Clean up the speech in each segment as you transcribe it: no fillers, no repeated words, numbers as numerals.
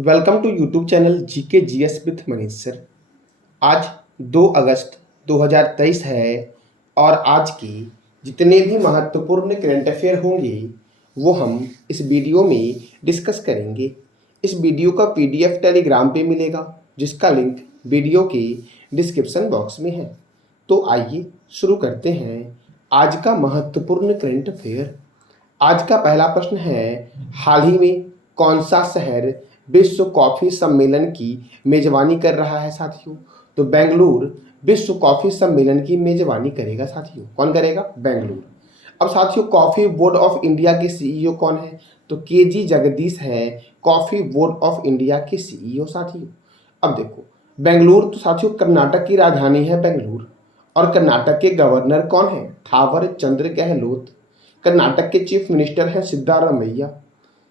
Welcome to YouTube channel GK GS with Manish sir. आज 2 अगस्त 2023 है और आज की जितने भी महत्वपूर्ण करंट अफेयर होंगे वो हम इस वीडियो में डिस्कस करेंगे। इस वीडियो का पीडीएफ टेलीग्राम पे मिलेगा जिसका लिंक वीडियो के डिस्क्रिप्शन बॉक्स में है। तो आइए शुरू करते हैं आज का महत्वपूर्ण करंट अफेयर। आज का पहला प्रश्न है, हाल ही में कौन सा शहर विश्व कॉफ़ी सम्मेलन की मेज़बानी कर रहा है साथियों? तो बेंगलुरु विश्व कॉफ़ी सम्मेलन की मेज़बानी करेगा साथियों। कौन करेगा? बेंगलुरु। अब साथियों, कॉफ़ी बोर्ड ऑफ इंडिया के सीईओ कौन है? तो केजी जगदीश है कॉफ़ी बोर्ड ऑफ इंडिया के सीईओ साथियों। अब देखो, बेंगलुरु तो साथियों कर्नाटक की राजधानी है बेंगलुरु, और कर्नाटक के गवर्नर कौन है? थावर चंद्र गहलोत। कर्नाटक के चीफ मिनिस्टर हैं सिद्धारमैया।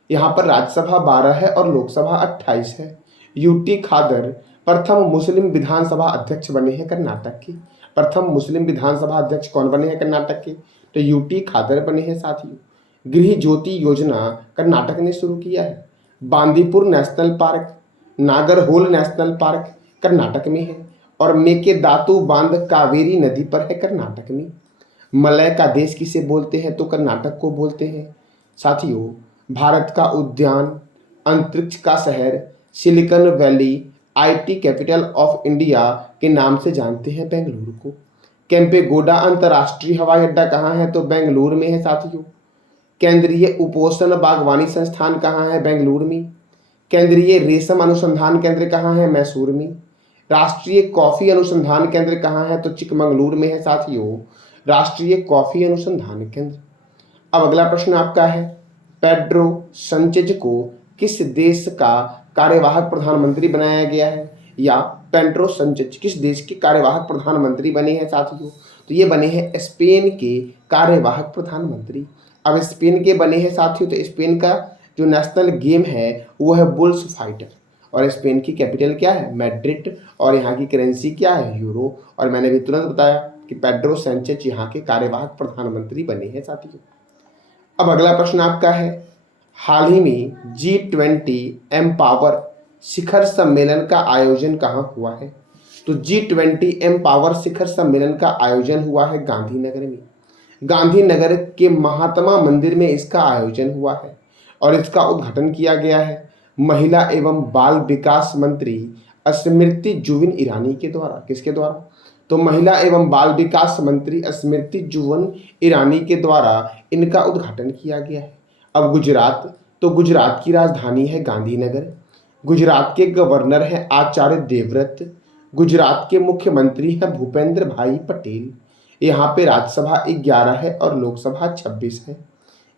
यहाँ पर राज्यसभा 12 है और लोकसभा 28 है। यूटी खादर प्रथम मुस्लिम विधानसभा अध्यक्ष बने हैं कर्नाटक के। प्रथम मुस्लिम विधानसभा अध्यक्ष कौन बने हैं कर्नाटक के? तो यूटी खादर बने हैं साथियों। गृह ज्योति योजना कर्नाटक ने शुरू किया है। Bandipur national park, Nagarhole national park Karnataka में है, और मेकेदातु बांध कावेरी नदी पर है कर्नाटक में। मलय का देश किसे बोलते हैं? तो कर्नाटक को बोलते हैं साथियों। भारत का उद्यान, अंतरिक्ष का शहर, silicon valley, IT capital of India के नाम से जानते हैं बेंगलुरु को। केम्पेगौड़ा अंतर्राष्ट्रीय हवाई अड्डा कहाँ है? तो बेंगलुरु में है साथियों। केंद्रीय उपोषण बागवानी संस्थान कहाँ है? बेंगलुरु में। केंद्रीय रेशम अनुसंधान केंद्र कहाँ है? मैसूर में। राष्ट्रीय कॉफी अनुसंधान केंद्र कहाँ है? तो चिकमंगलुरु में है साथियों, राष्ट्रीय कॉफी अनुसंधान केंद्र। अब अगला प्रश्न आपका है, पेड्रो संचेज को किस देश का कार्यवाहक प्रधानमंत्री बनाया गया है? या पेड्रो संचेज किस देश के कार्यवाहक प्रधानमंत्री बने हैं साथियों? तो ये बने हैं स्पेन के कार्यवाहक प्रधानमंत्री। अब स्पेन के बने हैं साथियों, तो स्पेन का जो नेशनल गेम है वो है बुल्स फाइटर, और स्पेन की कैपिटल क्या है? मैड्रिड, और यहाँ की करेंसी क्या है? यूरो। और मैंने भी तुरंत बताया कि पेड्रो सैंचेज यहाँ के कार्यवाहक प्रधानमंत्री बने हैं साथियों। अब अगला प्रश्न आपका है, हाल ही में G20 एम्पावर शिखर सम्मेलन का आयोजन कहाँ हुआ है? तो G20 एम्पावर शिखर सम्मेलन का आयोजन हुआ है गांधीनगर में। गांधीनगर के महात्मा मंदिर में इसका आयोजन हुआ है, और इसका उद्घाटन किया गया है महिला एवं बाल विकास मंत्री स्मृति जुबिन ईरानी के द्वारा। किसके द्वारा? तो महिला एवं बाल विकास मंत्री स्मृति जुबिन ईरानी के द्वारा इनका उद्घाटन किया गया है। अब गुजरात, तो गुजरात की राजधानी है गांधीनगर। गुजरात के गवर्नर हैं आचार्य देवव्रत। गुजरात के मुख्यमंत्री हैं भूपेंद्र भाई पटेल। यहाँ पे राज्यसभा 11 है और लोकसभा 26 है।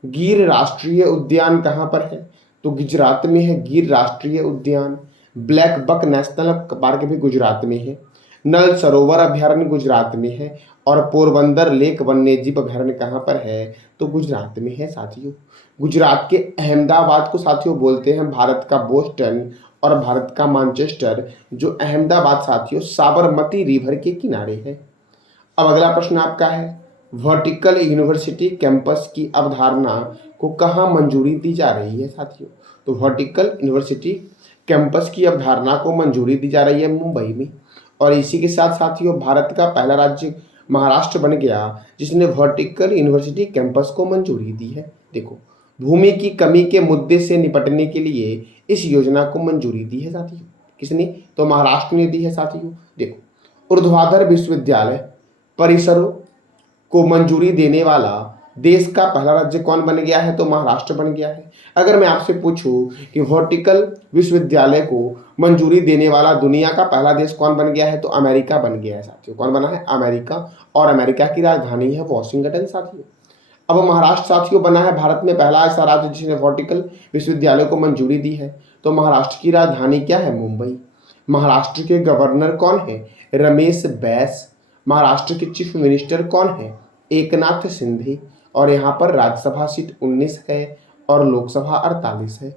गिर राष्ट्रीय उद्यान कहाँ पर है? तो गुजरात में है गिर राष्ट्रीय उद्यान। ब्लैक बक नेशनल पार्क भी गुजरात में है। नल सरोवर अभयारण्य गुजरात में है, और पोरबंदर लेक वन्यजीव अभयारण्य कहाँ पर है? तो गुजरात में है साथियों। गुजरात के अहमदाबाद को साथियों बोलते हैं भारत का बोस्टन और भारत का मैनचेस्टर। जो अहमदाबाद साथियों साबरमती रिवर के किनारे है। अब अगला प्रश्न आपका है, वर्टिकल यूनिवर्सिटी कैंपस की अवधारणा को कहाँ मंजूरी दी जा रही है साथियों? तो वर्टिकल यूनिवर्सिटी कैंपस की अवधारणा को मंजूरी दी जा रही है मुंबई में। और इसी के साथ साथियों भारत का पहला राज्य महाराष्ट्र बन गया जिसने वर्टिकल यूनिवर्सिटी कैंपस को मंजूरी दी है। देखो, भूमि की कमी के मुद्दे से निपटने के लिए इस योजना को मंजूरी दी है साथियों। किसने? तो महाराष्ट्र ने दी है साथियों। देखो, ऊर्ध्वाधर विश्वविद्यालय परिसरों को मंजूरी देने वाला देश का पहला राज्य कौन बन गया है? तो महाराष्ट्र बन गया है। अगर मैं आपसे पूछूं कि वर्टिकल विश्वविद्यालय को मंजूरी देने वाला दुनिया का पहला देश कौन बन गया है? तो अमेरिका बन गया है साथियों। कौन बना है? अमेरिका, और अमेरिका की राजधानी है वॉशिंगटन साथियों। अब महाराष्ट्र साथियों बना है भारत में पहला ऐसा राज्य जिसने वर्टिकल विश्वविद्यालय को मंजूरी दी है। तो महाराष्ट्र की राजधानी क्या है? मुंबई। महाराष्ट्र के गवर्नर कौन है? रमेश बैस। महाराष्ट्र के चीफ मिनिस्टर कौन है? एकनाथ शिंदे। और यहाँ पर राज्यसभा सीट 19 है और लोकसभा 48 है।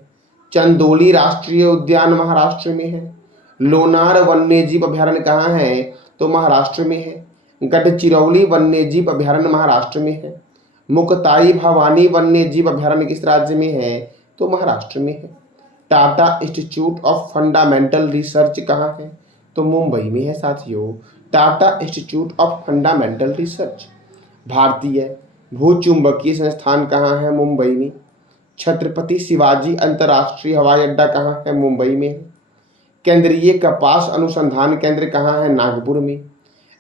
चंदोली राष्ट्रीय उद्यान महाराष्ट्र में है। लोनार वन्यजीव अभयारण्य कहाँ है? तो महाराष्ट्र में है। गढ़चिरौली वन्यजीव अभयारण्य महाराष्ट्र में है। मुक्ताई भवानी वन्यजीव अभयारण्य किस राज्य में है? तो महाराष्ट्र में है। Tata institute of fundamental research कहाँ है? तो मुंबई में है साथियों, Tata institute of fundamental research. भारतीय भूचुंबकीय संस्थान कहाँ है? मुंबई में। छत्रपति शिवाजी अंतर्राष्ट्रीय हवाई अड्डा कहाँ है? मुंबई में है। केंद्रीय कपास अनुसंधान केंद्र कहाँ है? नागपुर में।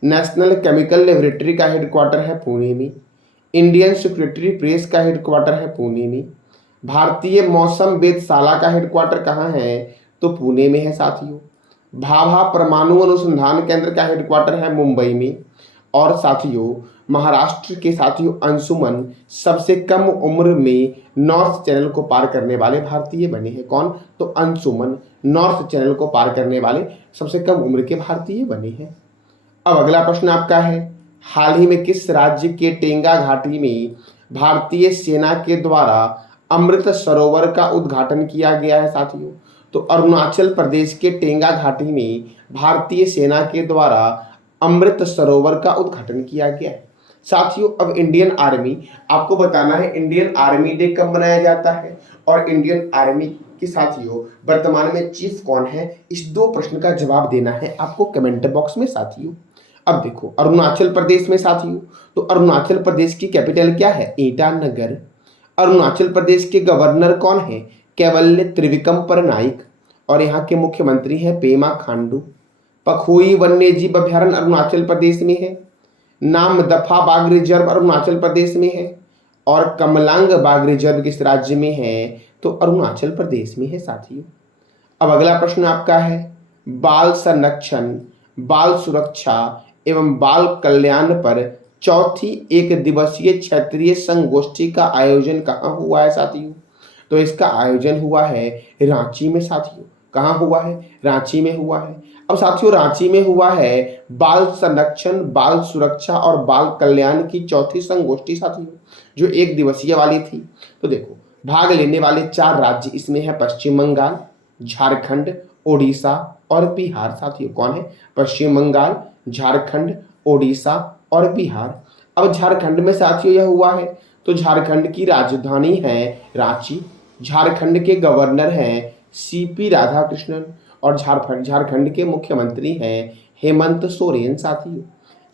नेशनल केमिकल लेबोरेटरी का हेडक्वार्टर है पुणे में। इंडियन सिक्योरिटी प्रेस का हेडक्वार्टर है पुणे में। भारतीय मौसम वेधशाला का हेडक्वार्टर कहाँ है? तो पुणे में है साथियों। भाभा परमाणु अनुसंधान केंद्र का हेडक्वार्टर है मुंबई में। और साथियों महाराष्ट्र के साथियों अंशुमन सबसे कम उम्र में नॉर्थ चैनल को पार करने वाले भारतीय बने हैं। कौन? तो अंशुमन नॉर्थ चैनल को पार करने वाले सबसे कम उम्र के भारतीय बने हैं। अब अगला प्रश्न आपका है, हाल ही में किस राज्य के टेंगा घाटी में भारतीय सेना के द्वारा अमृत सरोवर का उद्घाटन किया गया है साथियों? तो अरुणाचल प्रदेश के टेंगा घाटी में भारतीय सेना के द्वारा अमृत सरोवर का उद्घाटन किया गया है साथियों। अब इंडियन आर्मी, आपको बताना है इंडियन आर्मी डे कब मनाया जाता है और इंडियन आर्मी के साथियों वर्तमान में चीफ कौन है? इस दो प्रश्न का जवाब देना है आपको कमेंट बॉक्स में साथियों। अब देखो अरुणाचल प्रदेश में साथियों, तो अरुणाचल प्रदेश की कैपिटल क्या है? ईटानगर। अरुणाचल प्रदेश के गवर्नर कौन है? कैवल्य त्रिविक्रम नाइक। और यहाँ के मुख्यमंत्री हैं पेमा खांडू। पखोई वन्यजीव अभ्यारण्य अरुणाचल प्रदेश में है। नाम दफा बाघ रिजर्व अरुणाचल प्रदेश में है। और कमलांग बाघ रिजर्व किस राज्य में है? तो अरुणाचल प्रदेश में है साथियों। अब अगला प्रश्न आपका है, बाल संरक्षण, बाल सुरक्षा एवं बाल कल्याण पर चौथी एक दिवसीय क्षेत्रीय संगोष्ठी का आयोजन कहाँ हुआ है साथियों? तो इसका आयोजन हुआ है रांची में साथियों। कहाँ हुआ है? रांची में हुआ है। अब साथियों रांची में हुआ है बाल संरक्षण, बाल सुरक्षा और बाल कल्याण की चौथी संगोष्ठी साथियों, जो एक दिवसीय वाली थी। तो देखो भाग लेने वाले 4 राज्य इसमें है पश्चिम बंगाल, झारखंड, ओडिशा और बिहार साथियों। कौन है? पश्चिम बंगाल, झारखंड, ओडिशा और बिहार। अब झारखंड में साथियों यह हुआ है, तो झारखंड की राजधानी है रांची। झारखंड के गवर्नर हैं सीपी राधाकृष्णन और झारखंड के मुख्यमंत्री हैं हेमंत सोरेन साथियों।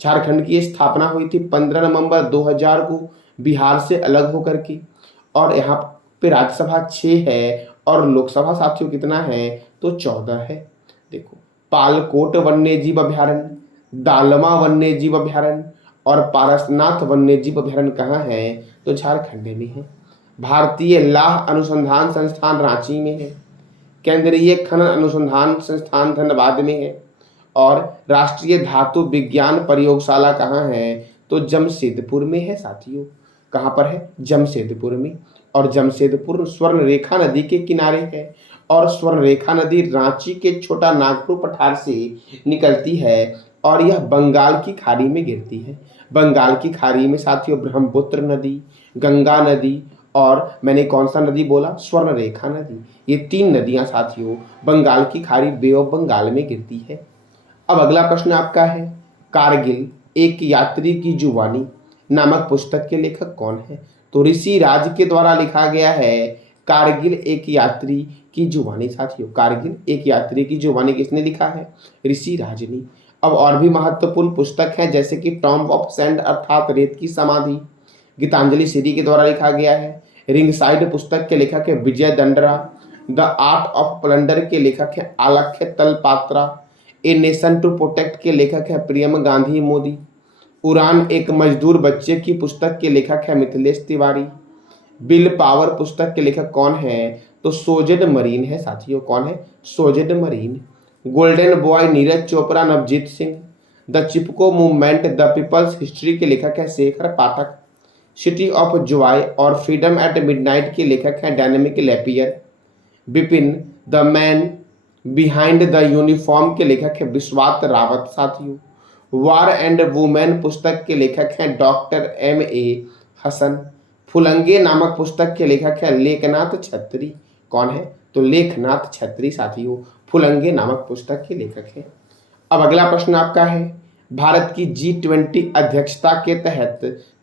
झारखंड की स्थापना हुई थी 15 नवंबर 2000 को बिहार से अलग होकर के। और यहाँ पे राज्यसभा 6 है और लोकसभा साथियों कितना है? तो 14 है। देखो पालकोट वन्यजीव अभ्यारण्य, दालमा वन्यजीव अभ्यारण्य और पारसनाथ वन्यजीव अभ्यारण्य कहाँ है? तो झारखंड में है। भारतीय लाह अनुसंधान संस्थान रांची में है। केंद्रीय खनन अनुसंधान संस्थान धनबाद में है। और राष्ट्रीय धातु विज्ञान प्रयोगशाला कहाँ है? तो जमशेदपुर में है साथियों। कहाँ पर है? जमशेदपुर में। और जमशेदपुर स्वर्ण रेखा नदी के किनारे है। और स्वर्ण रेखा नदी रांची के छोटा नागपुर पठार से निकलती है और यह बंगाल की खाड़ी में गिरती है। बंगाल की खाड़ी में साथियों ब्रह्मपुत्र नदी, गंगा नदी और मैंने कौन सा नदी बोला? स्वर्ण रेखा नदी। ये 3 नदियां साथियों बंगाल की खाड़ी बे ऑफ बंगाल में गिरती है। अब अगला प्रश्न आपका है, कारगिल एक यात्री की जुबानी नामक पुस्तक के लेखक कौन है? तो ऋषि राज के द्वारा लिखा गया है कारगिल एक यात्री की जुबानी साथियों। कारगिल एक यात्री की जुबानी किसने लिखा है? ऋषि राज ने। अब और भी महत्वपूर्ण पुस्तक है जैसे कि टॉम्ब ऑफ सैंड अर्थात रेत की समाधि, गीतांजलि श्री के द्वारा लिखा गया है। रिंग साइड पुस्तक के लेखक है विजय दंडरा। द आर्ट ऑफ प्लंडर के लेखक है आलक्ष्य Talpatra. A nation to protect के लेखक है प्रियम गांधी मोदी। उड़ान एक मजदूर बच्चे की पुस्तक के लेखक है मिथिलेश तिवारी। बिल पावर पुस्तक के लेखक कौन है? तो सोजेड मरीन है साथियों। कौन है? सोजेड मरीन। Golden boy Neeraj Chopra Navjeet Singh. The Chipko movement the people's history के लेखक है Shekhar Pathak. City of joy और फ्रीडम एट मिडनाइट के लेखक हैं Dominique Lapierre. Bipin the man behind the uniform के लेखक है विश्वास रावत साथियों। वार एंड वुमेन पुस्तक के लेखक हैं डॉक्टर M.A. हसन। फुलंगे नामक पुस्तक के लेखक है लेखनाथ छत्री। कौन है? तो लेखनाथ छत्री साथियों फुलंगे नामक पुस्तक के लेखक हैं। अब अगला प्रश्न आपका है, भारत की G20 अध्यक्षता के तहत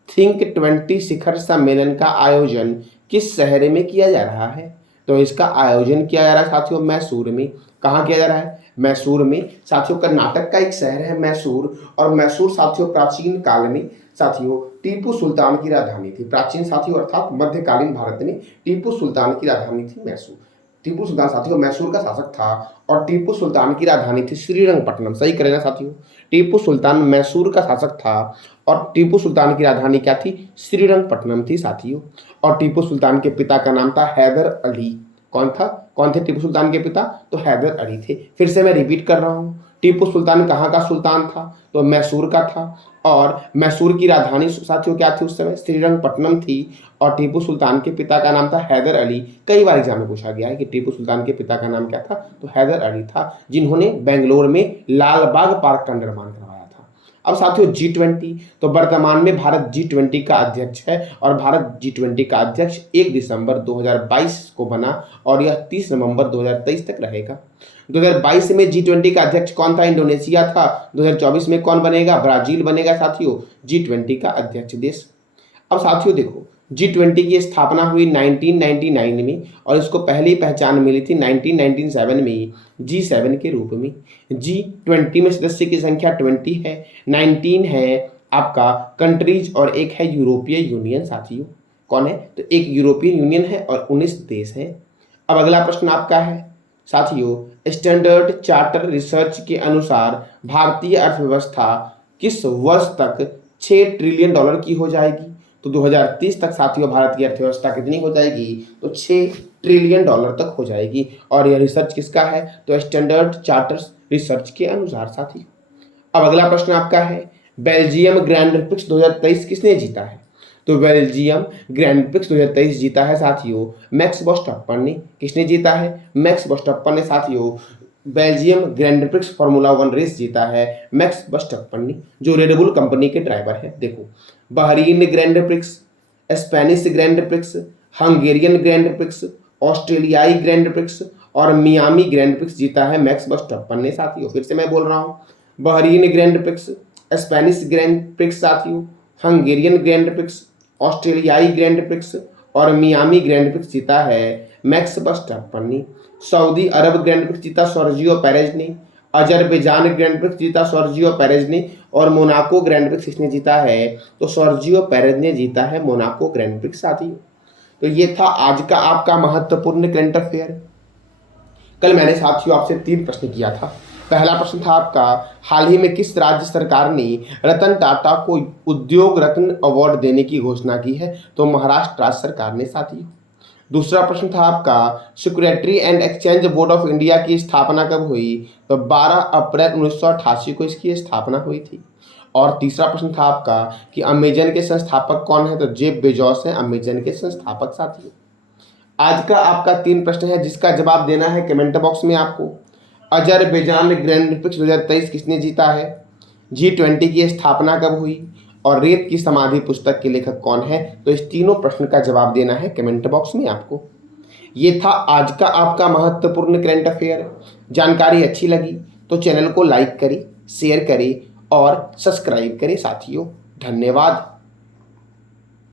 थिंक 20 शिखर सम्मेलन का आयोजन किस शहर में किया जा रहा है? तो इसका आयोजन किया जा रहा है साथियों मैसूर में। कहाँ किया जा रहा है? मैसूर में। साथियों कर्नाटक का एक शहर है मैसूर, और मैसूर साथियों प्राचीन काल में साथियों टीपू सुल्तान की राजधानी थी। प्राचीन साथियों अर्थात मध्यकालीन भारत में टीपू सुल्तान की राजधानी थी मैसूर। टीपू सुल्तान साथियों मैसूर का शासक था, और टीपू सुल्तान की राजधानी थी श्रीरंगपट्टनम। सही करें साथियों, टीपू सुल्तान मैसूर का शासक था और टीपू सुल्तान की राजधानी क्या थी? श्रीरंगपट्टनम थी साथियों। और टीपू सुल्तान के पिता का नाम था हैदर अली। कौन था? कौन थे टीपू सुल्तान के पिता? तो हैदर अली थे। फिर से मैं रिपीट कर रहा हूँ, टीपू सुल्तान कहाँ का सुल्तान था? तो मैसूर का था, और मैसूर की राजधानी साथियों क्या थी उस समय? श्रीरंगपट्टनम थी। और टीपू सुल्तान के पिता का नाम था हैदर अली। कई बार एग्जाम में पूछा गया है कि टीपू सुल्तान के पिता का नाम क्या था? तो हैदर अली था, जिन्होंने बेंगलोर में लाल बाग पार्क का निर्माण करवाया था। अब साथियों G20, तो वर्तमान में भारत G20 का अध्यक्ष है, और भारत G20 का अध्यक्ष 1 दिसंबर 2022 को बना, और यह 30 नवंबर 2023 तक रहेगा। 2022 में G20 का अध्यक्ष कौन था? इंडोनेशिया था। 2024 में कौन बनेगा? ब्राजील बनेगा साथियों G20 का अध्यक्ष देश। अब साथियों देखो, G20 की स्थापना हुई 1999 में, और इसको पहली पहचान मिली थी 1997 में G7 के रूप में। G20 में सदस्य की संख्या 20 है, 19 है आपका कंट्रीज, और एक है यूरोपीय यूनियन साथियों। कौन है? तो एक यूरोपियन यूनियन है और 19 देश हैं। अब अगला प्रश्न आपका है साथियों, स्टैंडर्ड चार्टर रिसर्च के अनुसार भारतीय अर्थव्यवस्था किस वर्ष तक 6 ट्रिलियन डॉलर की हो जाएगी? तो 2030 तक साथियों भारत की अर्थव्यवस्था कितनी हो जाएगी? तो 6 ट्रिलियन डॉलर तक हो जाएगी। और यह रिसर्च किसका है? तो स्टैंडर्ड चार्टर रिसर्च के अनुसार साथियों। अब अगला प्रश्न आपका है, बेल्जियम ग्रैंड प्रिक्स 2023 किसने जीता है? तो बेल्जियम ग्रैंड प्रिक्स 2023 जीता है साथियों मैक्स वर्स्टैपन ने। किसने जीता है? मैक्स वर्स्टैपन ने साथियों Belgium Grand Prix Formula 1 race जीता है मैक्स वर्स्टैपन ने, जो रेडबुल कंपनी के ड्राइवर है। देखो, Bahrain grand prix, Spanish grand prix, Hungarian grand prix, ऑस्ट्रेलियाई ग्रैंड प्रिक्स और मियामी ग्रैंड प्रिक्स जीता है मैक्स वर्स्टैपन ने साथियों। फिर से मैं बोल रहा हूँ, Bahrain grand prix, Spanish grand prix साथियों, हंगेरियन ग्रैंड प्रिक्स, ऑस्ट्रेलियाई ग्रैंड प्रिक्स और मियामी ग्रैंड प्रिक्स जीता है मैक्स वर्स्टैपन ने। सऊदी अरब ग्रैंड प्रिक्स जीता सर्जियो पेरेज ने, अजरबैजान ग्रैंड प्रिक्स जीता सर्जियो पेरेज ने, और मोनाको ग्रैंड प्रिक्स किसने जीता है? तो सर्जियो पेरेज ने जीता है मोनाको ग्रैंड प्रिक्स साथियों। तो ये था आज का आपका महत्वपूर्ण करंट अफेयर। कल मैंने साथियों आपसे 3 प्रश्न किया था। पहला प्रश्न था आपका, हाल ही में किस राज्य सरकार ने रतन टाटा को उद्योग रत्न अवार्ड देने की घोषणा की है? तो महाराष्ट्र राज्य सरकार ने साथियों। दूसरा प्रश्न था आपका, security and exchange board of India की स्थापना कब हुई? तो 12 अप्रैल 1988 को इसकी स्थापना हुई थी। और तीसरा प्रश्न था आपका कि अमेजन के संस्थापक कौन है? तो जेफ बेजोस हैं अमेजन के संस्थापक साथियों। आज का आपका 3 प्रश्न है, जिसका जवाब देना है कमेंट बॉक्स में आपको। अजरबैजान ग्रैंड प्रिक्स 2023 किसने जीता है? G20 की स्थापना कब हुई? और रेत की समाधि पुस्तक के लेखक कौन है? तो इस तीनों प्रश्न का जवाब देना है कमेंट बॉक्स में आपको। ये था आज का आपका महत्वपूर्ण करंट अफेयर। जानकारी अच्छी लगी तो चैनल को लाइक करें, शेयर करें और सब्सक्राइब करें साथियों। धन्यवाद।